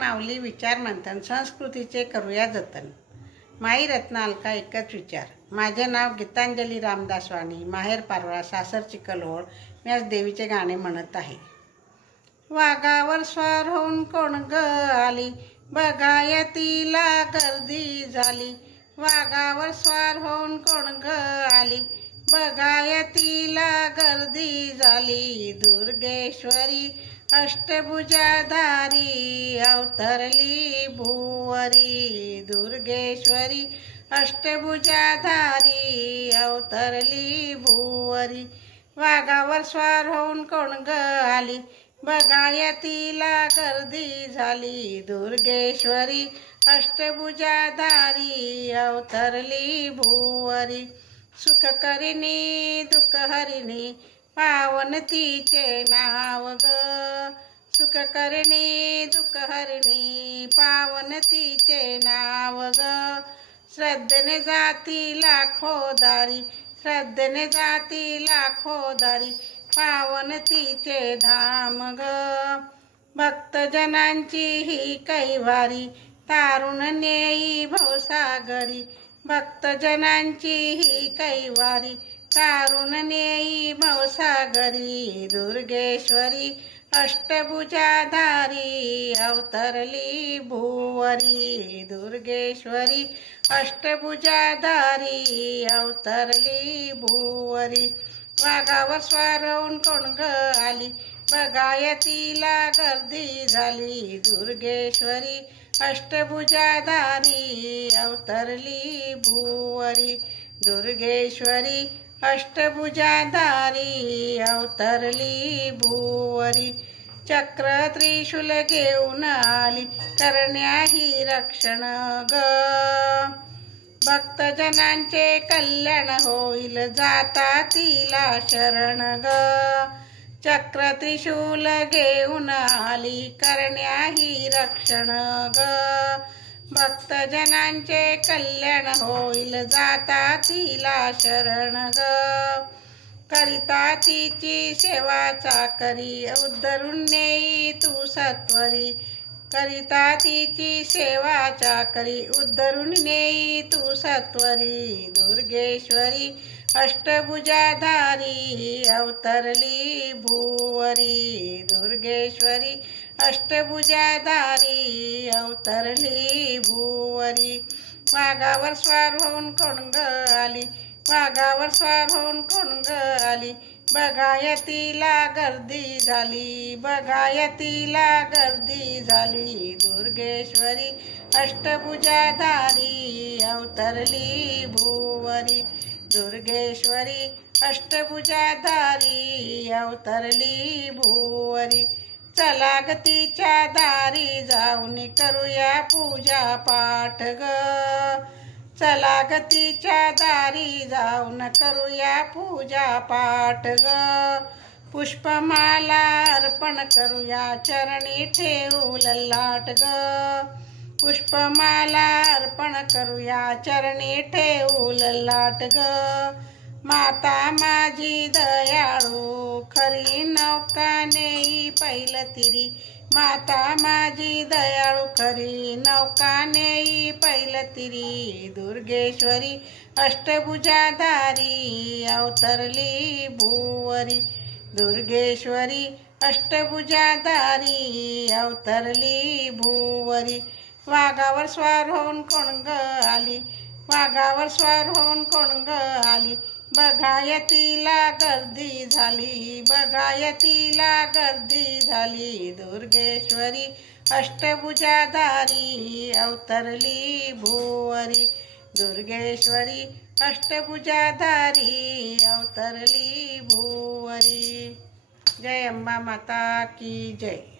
माऊली विचार मंथन संस्कृतीचे करूया जतन. माई रत्न अलका एकच विचार. माझे नाव गीतांजली रामदास वाणी, माहेर पारवा, सासर चिखलोड. मी आज देवीचे गाणे म्हणत आहे. वाघावर स्वार होऊन कोण ग आली, बघाया तिला गर्दी झाली. वाघावर स्वार होऊन कोण ग आली, बघाया तिला गर्दी झाली. दुर्गेश्वरी अष्टभुजाधारी अवतरली भुवरी. दुर्गेश्वरी अष्टभुजाधारी अवतरली भुवरी. वाघावर स्वार होऊन कोण ग आली, बघाया तिला गर्दी झाली. दुर्गेश्वरी अष्टभुजाधारी अवतरली भुवरी. सुख करिणी दुःख हरिणी पावन तिचे नाव ग. सुख करिणी दुःख हरिणी पावन तिचे नाव ग. श्रद्धेने जाती लाखो दारी, श्रद्धेने जाती लाखो दारी पावन तिचे धाम ग. भक्तजनांची ही कैवारी तारुण नेई भवसागरी. भक्तजनांची ही कैवारी तारुण नेई भवसागरी. दुर्गेश्वरी अष्टभुजाधारी अवतरली भुवरी. दुर्गेश्वरी अष्टभुजाधारी अवतरली भुवरी. वाघावर स्वार होऊन कोण ग आली, बघाया तिला गर्दी झाली. दुर्गेश्वरी अष्टभुजाधारी अवतरली भुवरी. दुर्गेश्वरी अष्टभुजाधारी अवतरली भुवरी. चक्र त्रिशूल घेऊन आली, करण्या ही रक्षण ग. भक्तजनांचे कल्याण होईल, जाता तिला शरण ग. चक्र त्रिशूल घेऊन आली, करण्या ही रक्षण ग. भक्तजनांचे कल्याण होईल, जाता तिला शरण ग. करिता तिची सेवा चाकरी उद्धरून नेई तू सत्वरी. करिता तिची सेवा चाकरी उद्धरून नेई तू सत्वरी. दुर्गेश्वरी अष्टभुजाधारी अवतरली भुवरी. दुर्गेश्वरी अष्टभुजाधारी अवतरली भुवरी. वाघावर स्वार होऊन कोण ग आली, वाघावर स्वार होऊन कोण ग आली, बघाया तिला गर्दी झाली. बघाया तिला गर्दी झाली. दुर्गेश्वरी अष्टभुजाधारी अवतरली भुवरी. दुर्गेश्वरी अष्टभुजाधारी अवतरली भुवरी. चला ग तिच्या दारी जाऊन करूया पूजा पाठ ग. चला ग तिच्या दारी जाऊन करूया पूजा पाठ ग. पुष्पमाला अर्पण करूया, चरणी ठेवू ललाट ग. पुष्पमाला अर्पण करूया, चरणी ठेवू ललाट ग. माता माझी दयाळू खरी नौका नेई पैलतीरी. माता माझी दयाळू खरी नौका नेई पैलतीरी. दुर्गेश्वरी अष्टभुजाधारी अवतरली भुवरी. दुर्गेश्वरी अष्टभुजाधारी अवतरली भुवरी. वाघावर स्वार होऊन कोण ग आली, वाघावर स्वार होऊन कोण ग आली, बघाया तिला गर्दी झाली. बघाया तिला गर्दी झाली. दुर्गेश्वरी अष्टभुजाधारी अवतरली भुवरी. दुर्गेश्वरी अष्टभुजाधारी अवतरली भुवरी. जय अंबा माता की जय.